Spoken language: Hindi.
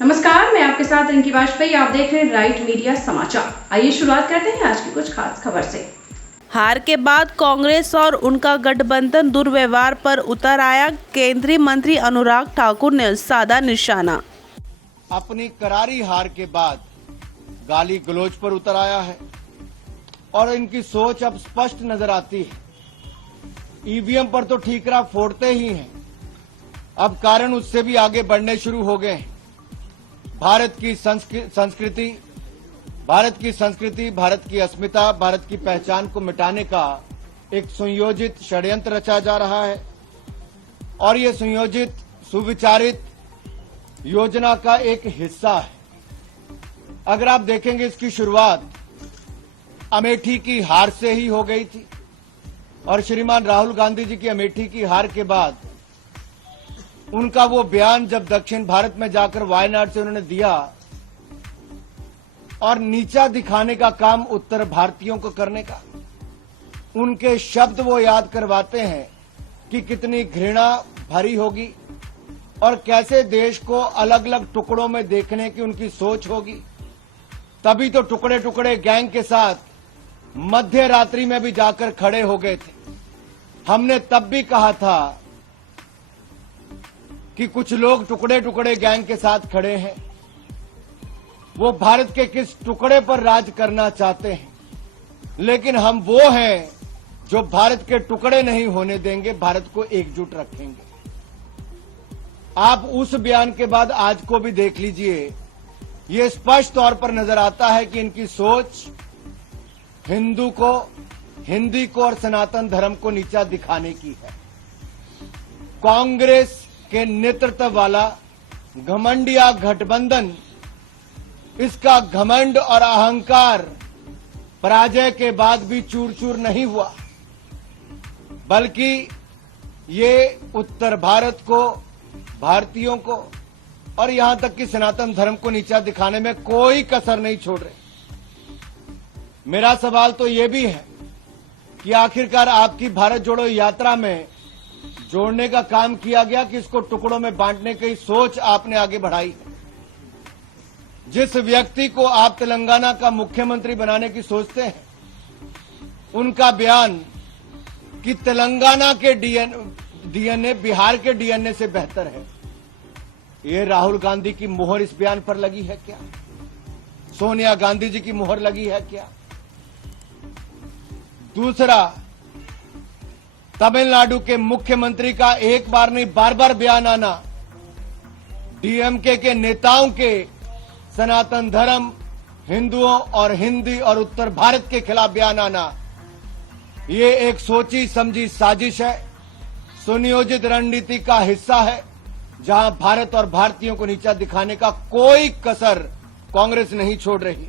नमस्कार, मैं आपके साथ रिंकी वाजपेयी। आप देख रहे हैं राइट मीडिया समाचार। आइए शुरुआत करते हैं आज की कुछ खास खबर से। हार के बाद कांग्रेस और उनका गठबंधन दुर्व्यवहार पर उतर आया। केंद्रीय मंत्री अनुराग ठाकुर ने साधा निशाना। अपनी करारी हार के बाद गाली गलौज पर उतर आया है और इनकी सोच अब स्पष्ट नजर आती है। ईवीएम पर तो ठीकरा फोड़ते ही हैं, अब कारण उससे भी आगे बढ़ने शुरू हो गए हैं। भारत की संस्कृति, भारत की अस्मिता, भारत की पहचान को मिटाने का एक सुनियोजित षड्यंत्र रचा जा रहा है और ये सुनियोजित सुविचारित योजना का एक हिस्सा है। अगर आप देखेंगे, इसकी शुरुआत अमेठी की हार से ही हो गई थी और श्रीमान राहुल गांधी जी की अमेठी की हार के बाद उनका वो बयान जब दक्षिण भारत में जाकर वायनाड से उन्होंने दिया और नीचा दिखाने का काम उत्तर भारतीयों को करने का, उनके शब्द वो याद करवाते हैं कि कितनी घृणा भरी होगी और कैसे देश को अलग अलग टुकड़ों में देखने की उनकी सोच होगी। तभी तो टुकड़े टुकड़े गैंग के साथ मध्य रात्रि में भी जाकर खड़े हो गए थे। हमने तब भी कहा था कि कुछ लोग टुकड़े टुकड़े गैंग के साथ खड़े हैं, वो भारत के किस टुकड़े पर राज करना चाहते हैं, लेकिन हम वो हैं जो भारत के टुकड़े नहीं होने देंगे, भारत को एकजुट रखेंगे। आप उस बयान के बाद आज को भी देख लीजिए, ये स्पष्ट तौर पर नजर आता है कि इनकी सोच हिंदी को और सनातन धर्म को नीचा दिखाने की है। कांग्रेस के नेतृत्व वाला घमंडिया गठबंधन, इसका घमंड और अहंकार पराजय के बाद भी चूर चूर नहीं हुआ, बल्कि ये उत्तर भारत को, भारतीयों को और यहां तक कि सनातन धर्म को नीचा दिखाने में कोई कसर नहीं छोड़ रहे। मेरा सवाल तो ये भी है कि आखिरकार आपकी भारत जोड़ो यात्रा में जोड़ने का काम किया गया कि इसको टुकड़ों में बांटने की सोच आपने आगे बढ़ाई है। जिस व्यक्ति को आप तेलंगाना का मुख्यमंत्री बनाने की सोचते हैं, उनका बयान कि तेलंगाना के डीएनए बिहार के डीएनए से बेहतर है, ये राहुल गांधी की मोहर इस बयान पर लगी है क्या? सोनिया गांधी जी की मोहर लगी है क्या? दूसरा, तमिलनाडु के मुख्यमंत्री का एक बार नहीं बार बार बयान आना, डीएमके के नेताओं के सनातन धर्म, हिंदुओं और हिंदी और उत्तर भारत के खिलाफ बयान आना, ये एक सोची समझी साजिश है, सुनियोजित रणनीति का हिस्सा है, जहां भारत और भारतीयों को नीचा दिखाने का कोई कसर कांग्रेस नहीं छोड़ रही।